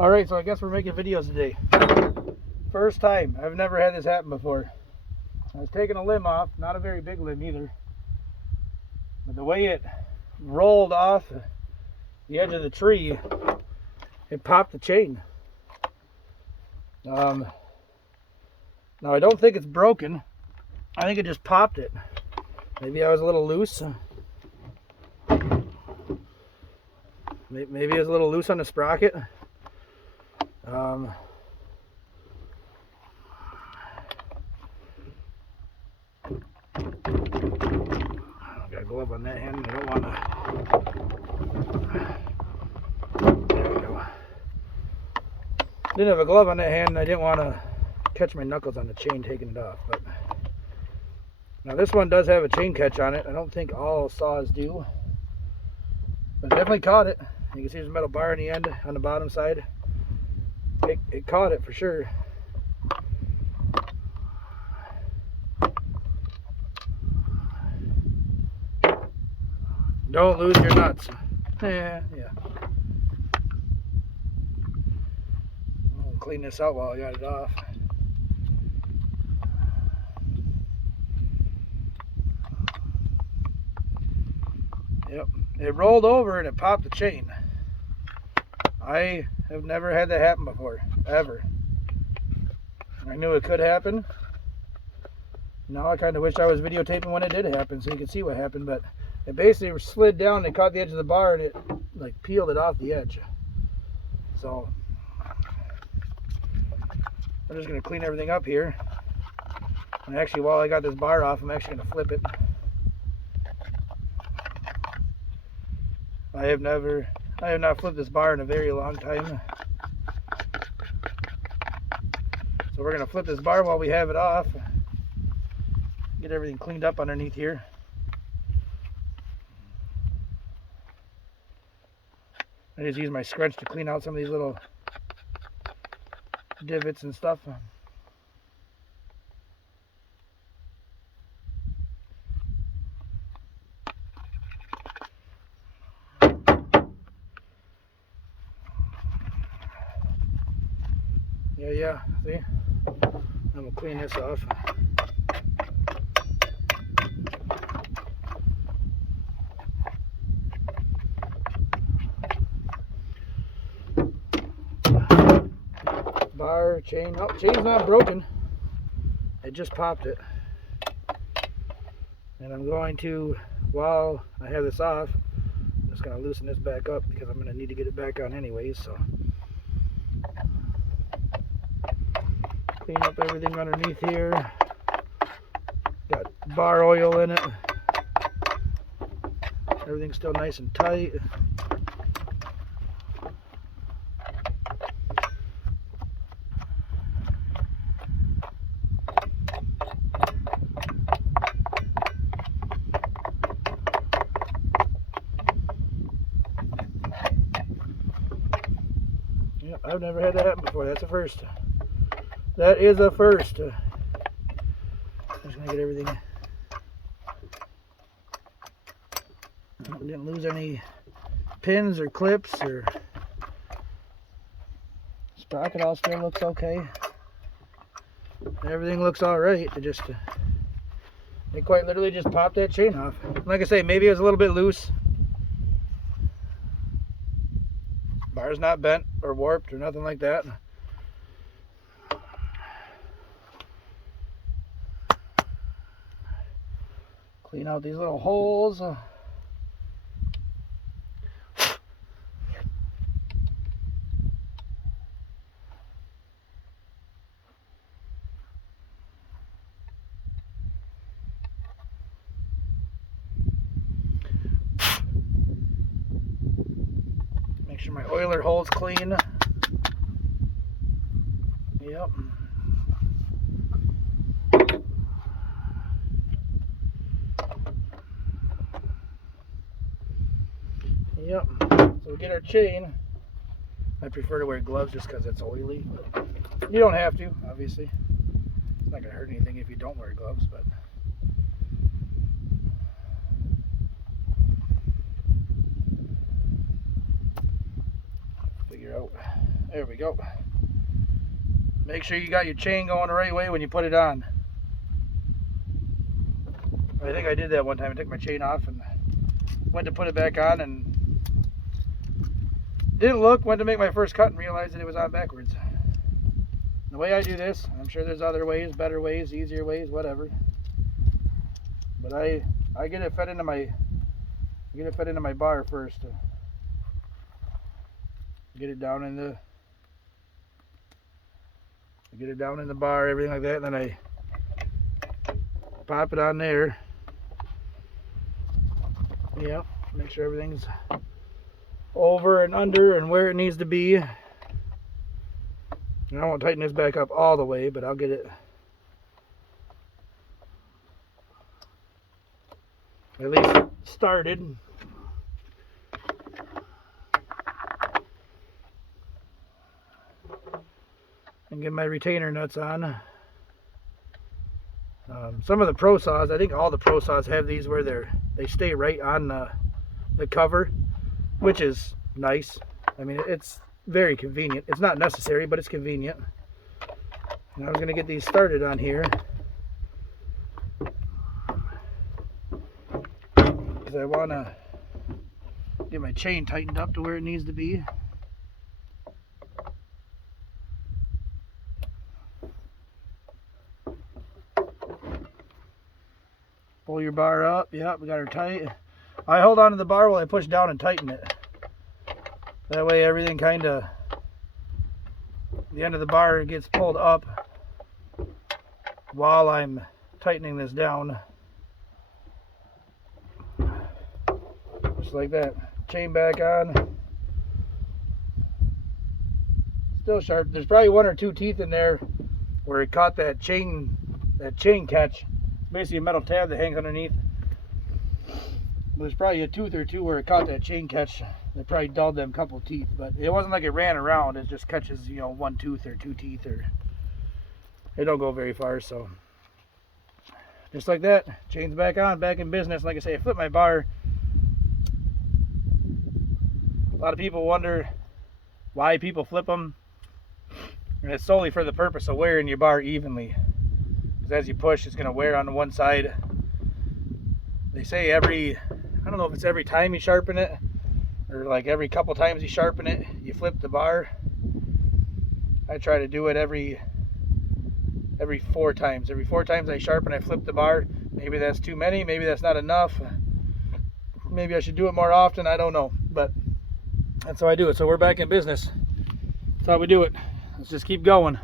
Alright, so I guess we're making videos today. First time. I've never had this happen before. I was taking a limb off, not a very big limb either. But the way it rolled off the edge of the tree, it popped the chain. Now I don't think it's broken. I think it just popped it. Maybe I was a little loose. Maybe it was a little loose on the sprocket. I've got a glove on that hand. I don't want to. There we go. Didn't have a glove on that hand, and I didn't want to catch my knuckles on the chain taking it off. But now this one does have a chain catch on it. I don't think all saws do, but it definitely caught it. You can see there's a metal bar on the end on the bottom side. It caught it for sure. Don't lose your nuts. Yeah. I'll clean this out while I got it off. Yep, it rolled over and it popped the chain. I have never had that happen before, ever. I knew it could happen. Now I kind of wish I was videotaping when it did happen so you could see what happened, but it basically slid down and it caught the edge of the bar and it like peeled it off the edge. So I'm just going to clean everything up here. And actually, while I got this bar off, I'm actually going to flip it. I have not flipped this bar in a very long time. So we're going to flip this bar while we have it off. Get everything cleaned up underneath here. I just use my scrunch to clean out some of these little divots and stuff. Yeah, see? I'm gonna clean this off. Bar, chain. Oh, chain's not broken. It just popped it. And I'm going to, while I have this off, I'm just going to loosen this back up because I'm going to need to get it back on anyways. So clean up everything underneath here. Got bar oil in it. Everything's still nice and tight. Yep, I've never had that happen before. That's a first. That is a first. I'm just going to get everything. I didn't lose any pins or clips or sprocket. All still looks okay. Everything looks all right. It quite literally just popped that chain off. Like I say, maybe it was a little bit loose. Bar's not bent or warped or nothing like that. Clean out these little holes. Make sure my oiler hole's clean. Yep. Yep. So we get our chain. I prefer to wear gloves just because it's oily. You don't have to, obviously. It's not going to hurt anything if you don't wear gloves, but figure out There we go. Make sure you got your chain going the right way when you put it on. I think I did that one time. I took my chain off and went to put it back on and didn't look, went to make my first cut and realized that it was on backwards. The way I do this, I'm sure there's other ways, better ways, easier ways, whatever. But I get it fed into my bar first. Get it down in the bar, everything like that, and then I pop it on there. Yep, make sure everything's over and under and where it needs to be. And I won't tighten this back up all the way, but I'll get it at least started. And get my retainer nuts on. Some of the Pro Saws, I think all the Pro Saws have these where they stay right on the cover, which is nice. I mean, it's very convenient. It's not necessary, but it's convenient. And I was going to get these started on here because I want to get my chain tightened up to where it needs to be. Pull your bar up. Yep, we got her tight. I hold on to the bar while I push down and tighten it. That way everything kind of, the end of the bar gets pulled up while I'm tightening this down. Just like that. Chain back on. Still sharp. There's probably one or two teeth in there where it caught that chain catch. Basically a metal tab that hangs underneath. There's probably a tooth or two where it caught that chain catch. They probably dulled them couple teeth, but it wasn't like it ran around. It just catches, you know, one tooth or two teeth, or it don't go very far. So just like that, chain's back on, back in business. Like I say, I flipped my bar. A lot of people wonder why people flip them, and it's solely for the purpose of wearing your bar evenly. As you push, it's going to wear on the one side. They say I don't know if it's every time you sharpen it or like every couple times you sharpen it, you flip the bar. I try to do it every 4 times. Every 4 times I sharpen, I flip the bar. Maybe that's too many, maybe that's not enough. Maybe I should do it more often, I don't know. But that's how I do it. So we're back in business. That's how we do it. Let's just keep going.